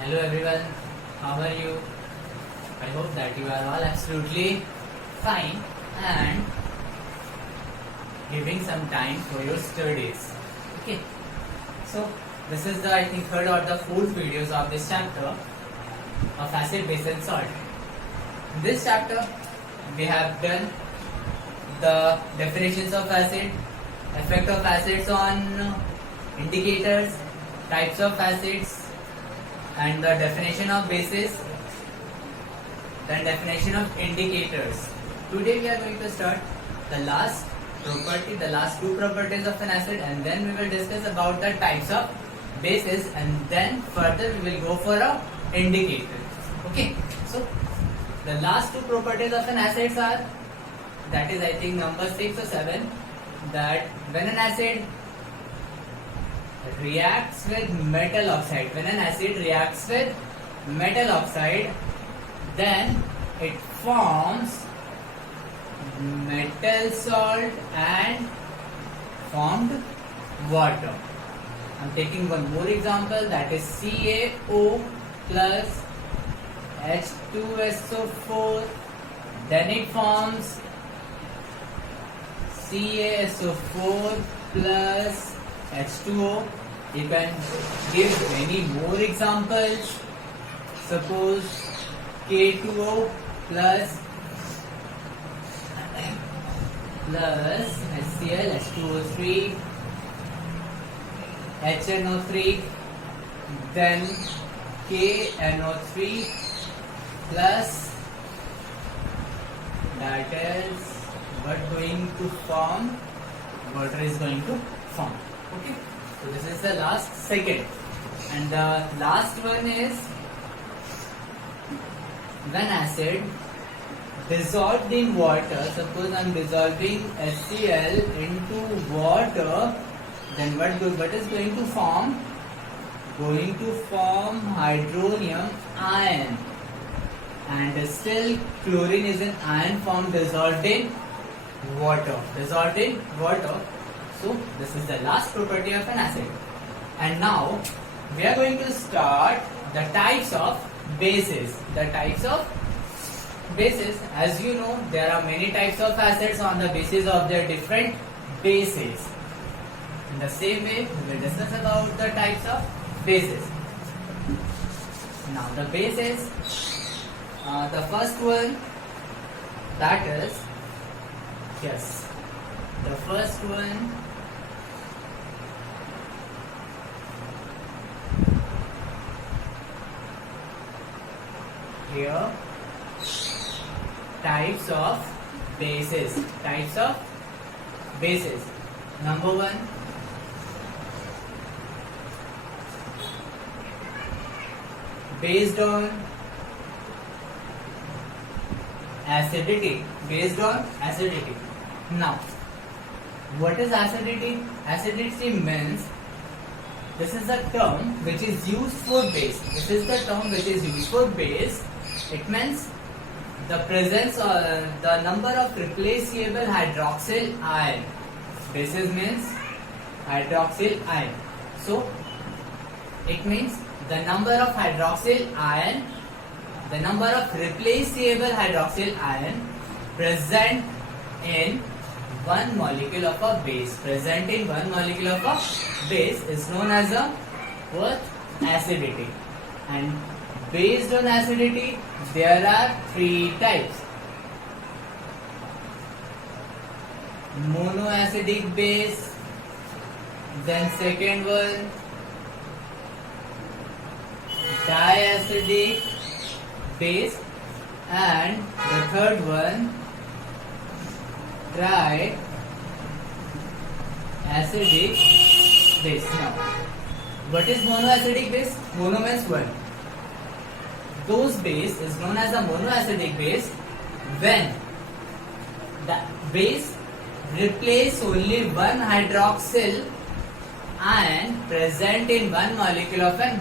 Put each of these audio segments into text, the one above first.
Hello everyone, how are you? I hope that you are all absolutely fine and giving some time for your studies. Okay, so this is the I think third or the fourth videos of this chapter of acid, base and salt. In this chapter we have done the definitions of acid, effect of acids on indicators, types of acids, and the definition of bases, then definition of indicators. Today we are going to start the last property, the last two properties of an acid, and then we will discuss about the types of bases, and then further we will go for a indicator. Okay, so the last two properties of an acid are, that is I think number 6 or 7, that when an acid reacts with metal oxide, when an acid reacts with metal oxide, then it forms metal salt and formed water. I'm taking one more example, that is CaO plus H2SO4, then it forms CaSO4 plus H2O. You can give many more examples. Suppose K2O plus HCl, H2O3, HNO3, then KNO3 plus, that is what going to form, water is going to form. Okay, so this is the last second, and the last one is when acid dissolved in water. Suppose I am dissolving HCl into water, then what is going to form? Going to form hydronium ion, and still chlorine is an ion form dissolved in water. So this is the last property of an acid. And now we are going to start the types of bases. The types of bases, as you know, there are many types of acids on the basis of their different bases. In the same way, we will discuss about the types of bases. Now the bases, the first one, that is, yes, the first one here, types of bases. Number one, based on acidity. Now, what is acidity? Acidity means, this is a term which is used for base. It means the presence or the number of replaceable hydroxyl ion. Bases means hydroxyl ion. So it means the number of hydroxyl ion, the number of replaceable hydroxyl ion present in one molecule of a base. Is known as a what? Acidity. And based on acidity, there are three types: monoacidic base, then second one diacidic base, and the third one triacidic base. Now, what is monoacidic base? Mono means one. Those base is known as a monoacidic base when the base replace only one hydroxyl ion present in one molecule of a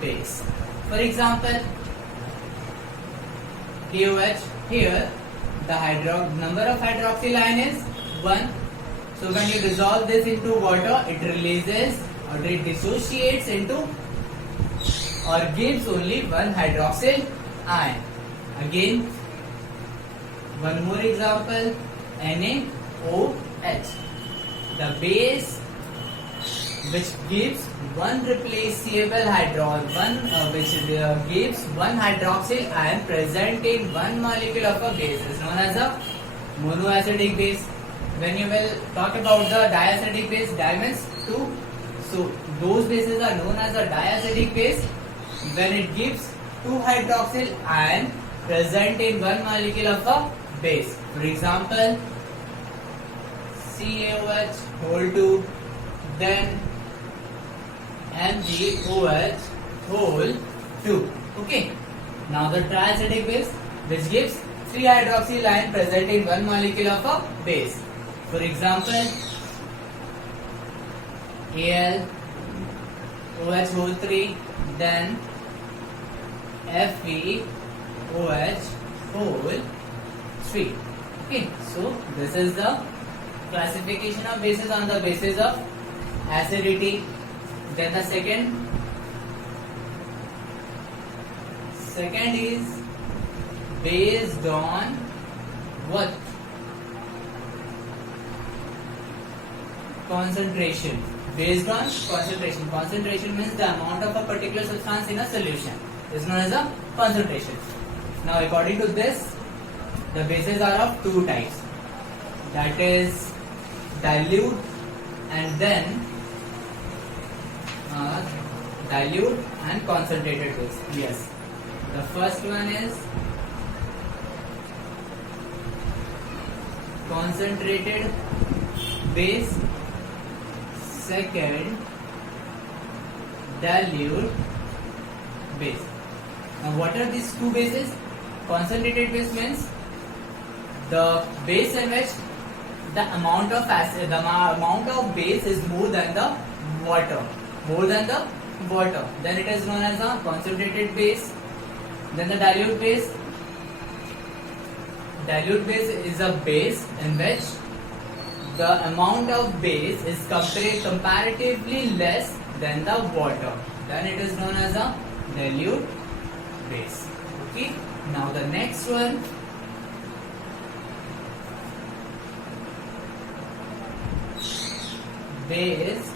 base. For example, KOH, here the number of hydroxyl ion is 1. So when you dissolve this into water, it releases or it dissociates into or gives only one hydroxyl ion. Again, one more example, NaOH. The base which gives one replaceable gives one hydroxyl ion present in one molecule of a base is known as a monoacidic base. When you will talk about the diacidic base, diamonds two. So those bases are known as a diacidic base when it gives two hydroxyl ion present in one molecule of a base. For example, CaOH whole 2, then MgOH whole 2. Okay. Now the triacidic base which gives 3 hydroxyl ion present in one molecule of a base. For example, Al OH whole 3, then FeOH whole 3. Okay, so this is the classification of bases on the basis of acidity. Then the second is based on what? Concentration. Based on concentration. Concentration means the amount of a particular substance in a solution is known as a concentration. Now according to this, the bases are of two types, that is dilute and then dilute and concentrated base. Yes, the first one is concentrated base, second dilute base. Now what are these two bases? Concentrated base means the base in which the amount of acid, the amount of base is more than the water, then it is known as a concentrated base. Then the dilute base is a base in which the amount of base is comparatively less than the water, then it is known as a dilute base. Okay, now the next one, based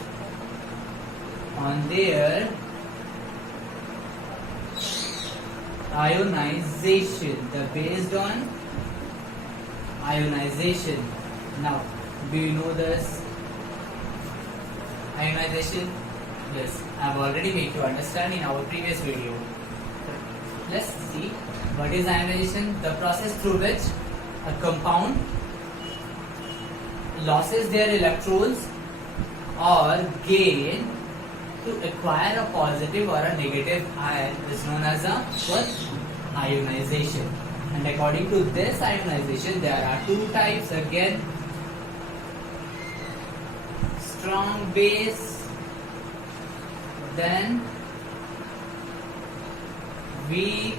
on their ionization. Based on ionization. Now, do you know this? Ionization? Yes, I have already made you understand in our previous video. Let's see what is ionization. The process through which a compound loses their electrons or gain to acquire a positive or a negative ion is known as a what? Ionization. And according to this ionization, there are two types again: strong base, then weak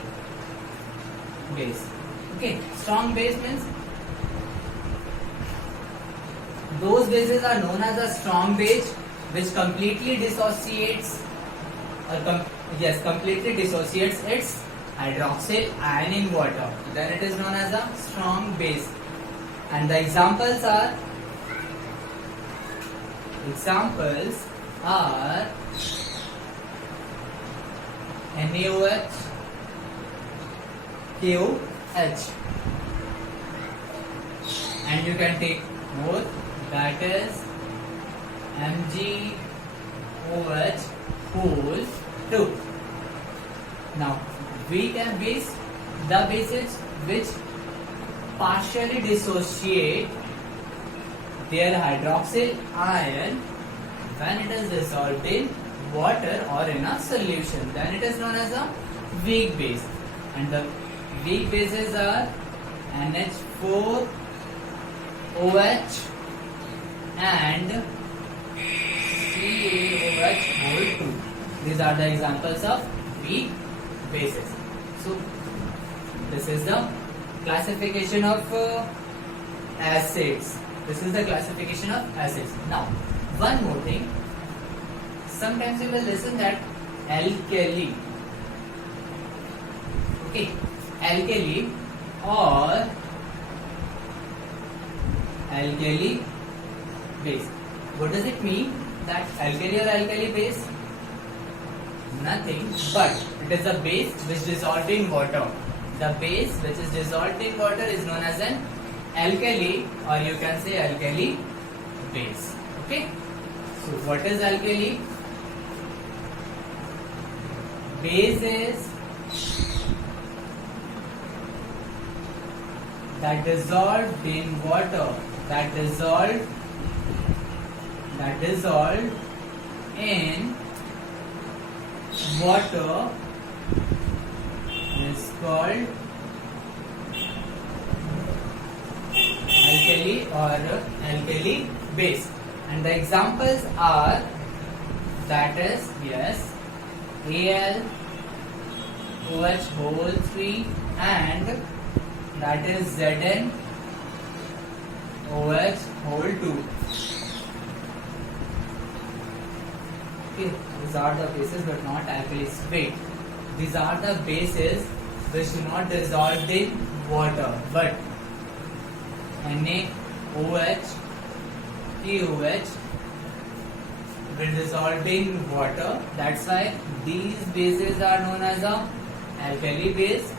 base. Okay, strong base means those bases are known as a strong base which completely dissociates its hydroxyl ion in water. Then it is known as a strong base. And the examples are NaOH, KOH, and you can take more, that is MgOH whole 2. Now, weak base, the bases which partially dissociate their hydroxyl ion when it is dissolved in water or in a solution, then it is known as a weak base. And the weak bases are NH4OH and CaOH whole 2. These are the examples of weak bases. So this is the classification of acids. Now, one more thing. Sometimes you will listen that alkali. Okay, alkali or alkali base. What does it mean? That alkali or alkali base? Nothing, but it is a base which dissolved in water. The base which is dissolved in water is known as an alkali, or you can say alkali base. Okay. So what is alkali? Base is that dissolved in water, that dissolved in water is called alkali or alkali base. And the examples are, that is, yes, Al, OH whole 3, and that is Zn, OH whole 2. Okay, these are the bases but not alkalis. Wait, these are the bases which do not dissolve in water, but NaOH, TOH will dissolve in water. That's why these bases are known as a alkali base.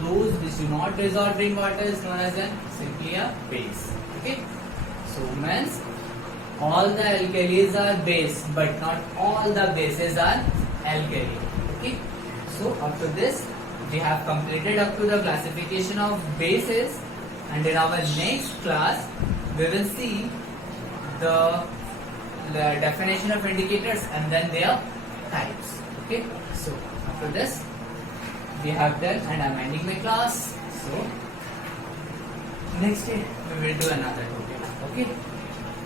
Those which do not dissolve in water is known as simply a base. Okay, so means all the alkalis are base, but not all the bases are alkali. Okay, so up to this we have completed up to the classification of bases, and in our next class we will see the definition of indicators and then their types. Okay, so after this we have done, and I am ending my class. So next day we will do another topic. Okay.